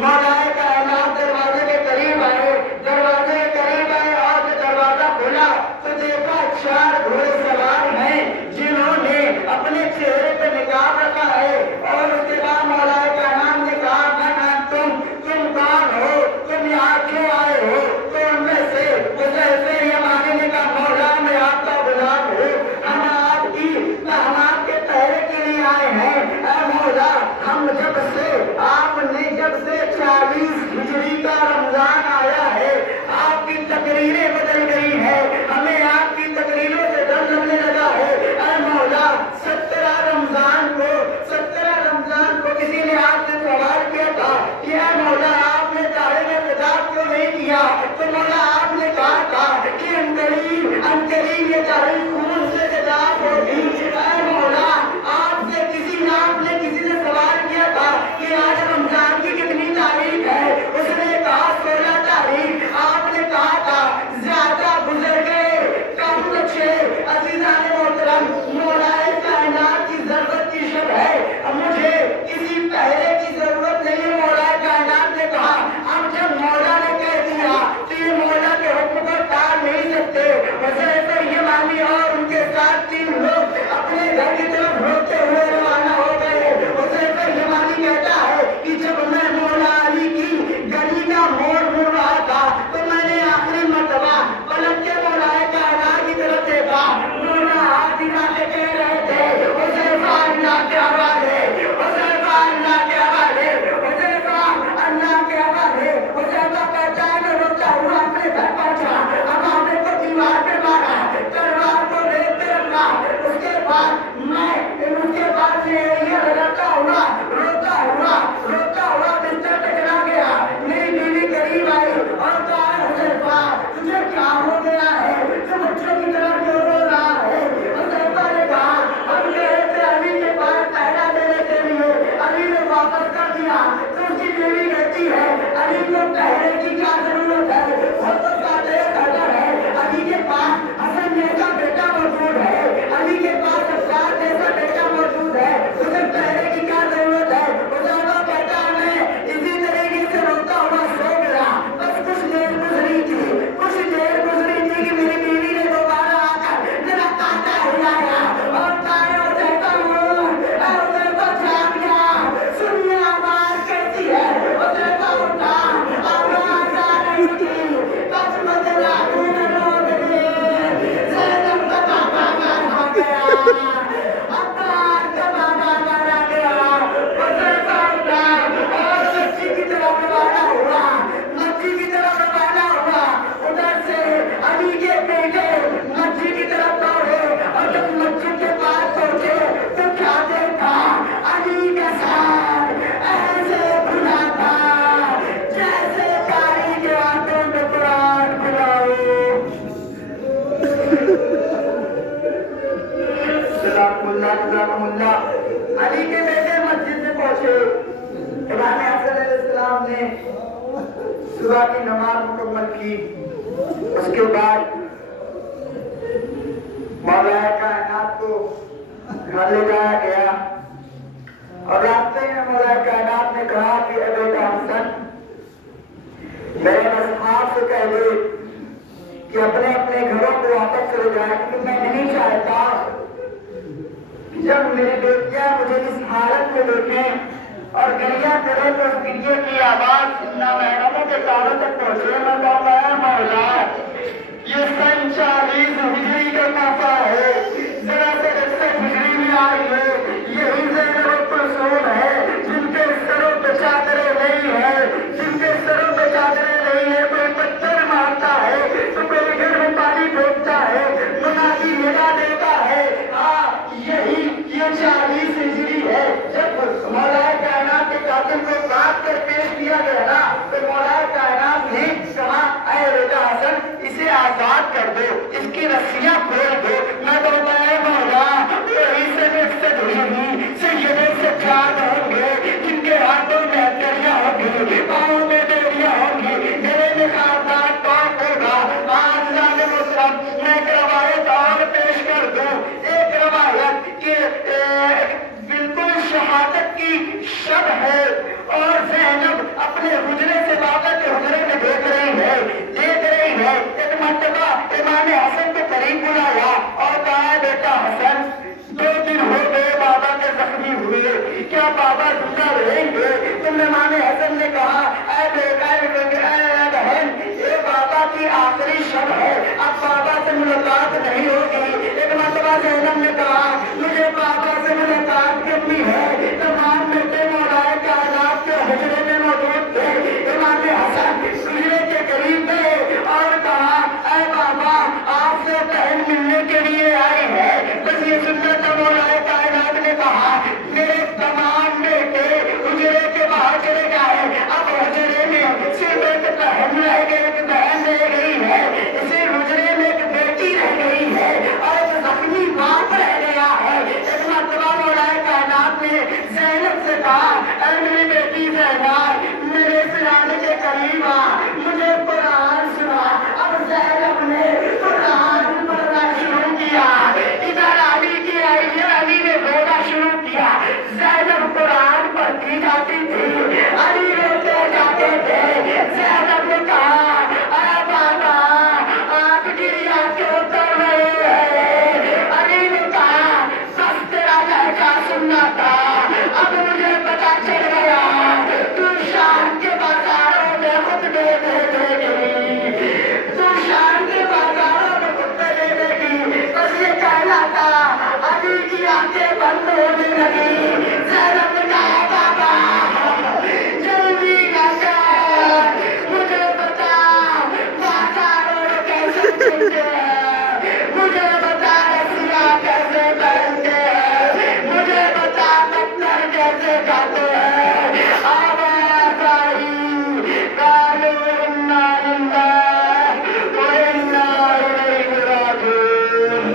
मौलाए कायनात दरवाजे के करीब आए, दरवाजे के करीब आए और जब दरवाजा खोला तो देखा 4 घोड़े सवार हैं जिन्होंने अपने चेहरे पे निकाब रखा है। और उसके बाद मौलाए कायनात ने कहा, तुम कौन हो, तुम यहाँ क्यों आए हो? तो उनमें से हुज़ैफ़ा यमानी ने कहा, मौला मैं आपका गुलाम हूँ, हम आपके पहरे के लिए आए हैं। मौला हम जब से 40 हिजरी का रमजान आया है आपकी तकरीरें बदल गई है, हमें आपकी तकरीरों से डर लगने लगा है। मौला 17 रमजान को किसी ने आपसे सवाल किया था कि मौला आपने चाहे में खिताब क्यों नहीं किया? तो मौला आपने कहा था कि अनकरीब ये चाहे खून से खिताब होगी। मौला आपने किसी ने सवाल किया था कि आज रमजान की कितनी तारीख है? उसने कहा 16 तारीख। आपने कहा था ज्यादा गुजर गए कम बचे। अज़ीज़ान मोहतरम, मौलाए कायनात की जरूरत की शब है, मुझे किसी पहले की जरूरत नहीं है। मौलाए कायनात ने कहा, अब जब मौला ने कह दिया तो ये मौला के हुक्म को टाल नहीं सकते। हुज़ैफ़ा यमानी और उनके साथ 3 लोग अपने घर की तरफ रोते हुए रवाना हो गए। हुज़ैफ़ा यमानी कहता है कि जब मैं मौला अली की गली का मोड़ मुड़ रहा था तो मैंने आखिरी मर्तबा पलट के मौलाए कायनात की तरफ देखा। मौला हाथ दिखा के कह रहे थे, हुज़ैफ़ा अल्लाह के हवाले, हुज़ैफ़ा अल्लाह के हवाले, हुज़ैफ़ा अल्लाह के हवाले। हुज़ैफ़ा कहता है मैं रोता हुआ अपने घर पहुंचा, अमामे को दीवार पे मारा, तलवार को रेत पे रखा। उसके बाद से एड़ियां लगाता हुआ रोता हुआ बिस्तर पे चला गया। मेरी बीवी करीब आई और कहा, हुज़ैफ़ा तुझे क्या हो गया है, तू बच्चों की तरह क्यों रो रहा है? हुज़ैफ़ा ने कहा, हम गए थे अली के पास पहरा देने के लिए, अली ने वापस कर दिया। तो उसकी बीवी कहती है, अली को पहरे की क्या जरूरत है, वो तो सादे कदर है। अली के पास हसन जैसा बेटा मौजूद है, अली के पास अब्बास जैसा बेटा मौजूद है, उसे पहरे की क्या जरूरत है? हुज़ैफ़ा कहता है मैं इसी तरीके से रोता हुआ सो गया। बस कुछ देर गुजरी थी कि मेरी बीवी ने दोबारा आकर मेरा कांटा हिलाया और कहा, हुज़ैफ़ा जाग गया, सुनिए आवाज कैसी है। हुज़ैफ़ा उठा, आवाज आ रही थी, बस बदला ज़ैनब का बाबा मारा गया, अब्बास का बाबा मारा गया। हुज़ैफ़ा उठा और मस्जिद की तरफ रवाना हुआ। उधर से अली के बेटे मस्जिद की तरफ दौड़े और जब मस्जिद के पास पहुंचे तो क्या देखा? अली का सर ऐसे खुला था जैसे कारी के हाथों में कुरान खुलाओ। सलामुल्लाह। अली के बेटे मस्जिद में पहुंचे। इमाम हसन अलैहिस्सलाम ने सुबह की नमाज मुकम्मल की। उसके बाद मौलाए कायनात को घर ले जाया गया और रास्ते में मौलाए कायनात ने कहा कि बेटा हसन, मेरे असहाब से कह दे कि अपने अपने घरों को वापस चले जाए, क्योंकि मैं नहीं चाहता कि जब मेरी बेटियां मुझे इस हालत में देखें और गलियां करे तो डीजे की आवाज सुनना महरमों के कानों तक पहुंचे। मैं कहूँगा मौला ये सन 40 हिजरी का मौका है, जरा से 61 हिजरी में आई है। यही ज़ैनब कुलसूम है जिनके सरों पे चादरें नहीं है, कोई पत्थर मारता है तो कोई घर में पानी फेंकता है, मुनादी निदा देता है। यही ये 40 हिजरी है जब मौलाए कायनात के कातिल को काट कर पेश किया गया ना, तो मौलाए कायनात ने कहा, ऐ बेटा हसन इसे आजाद कर दो, इसकी रस्सियां खोल दो। मैं तो बताया मौला यही से होंगे जिनके हाथों में हथकड़ियां होंगी, पाँव में बेड़ियां होंगी, गले में खानदान टॉप होगा। आज जाने मुसलम मैं एक रवायत और पेश कर दूं, एक रवायत के बिल्कुल शहादत की शब है और ज़ैनब बाबा जिंदा रहेंगे। तुमने माने हसन ने कहा बहन ये बाबा की आखिरी शब है, अब बाबा से मुलाकात नहीं होगी। एक मरतबा ज़ैनब ने कहा मुझे बाबा से मुलाकात करनी है। तमाम बेटे मौलाए कायनात के हुजरे में मौजूद थे। इमाम हसन हुजरे के करीब गए और कहा ऐ बाबा आपसे बहन मिलने के लिए आई है। बस ये सुनना था मौलाए कायनात ने कहा मेरे तमाम बेटे हुजरे के बाहर चले गए, अब हुजरे में सिर्फ एक बहन रह गई, एक बहन रह गई है, इसे हुजरे में एक बेटी रह गई है और एक जख्मी बाप रह गया है। एक मरतबा मौलाए कायनात ने ज़ैनब से कहा ऐ मेरी बेटी ज़ैनब मेरे सिराने के करीब आ, मुझे कुरान सुना। अब ज़ैनब ने कुरान पढ़ना शुरू किया। इधर अली की आई है, अली ने बोलना शुरू किया। ज़ैनब कुरान पढ़ती जाती थी, अली रोते जाते थे। ज़ैनब ने कहा अरे बाबा आपकी आंखें उतर रही है। अली ने कहा बस तेरा लहजा सुनना था, अब मुझे पता चल गया तू शाम के बाजारों में खुतबे दे देगी, तू शाम के बाजारों में खुतबे दे देगी। बस ये कहना था, अली की आंखें बंद होने लगी। ज़ैनब ने कहा बाबा जल्दी ना कर, मुझे बता बाजारों में कैसे चलते हैं, मुझे बता रसिया कैसे पहनते हैं, मुझे बता पत्थर कैसे खाते हैं। आवाज़ आई कालू इन्ना लिल्लाह व इन्ना इलैहि राजिऊन।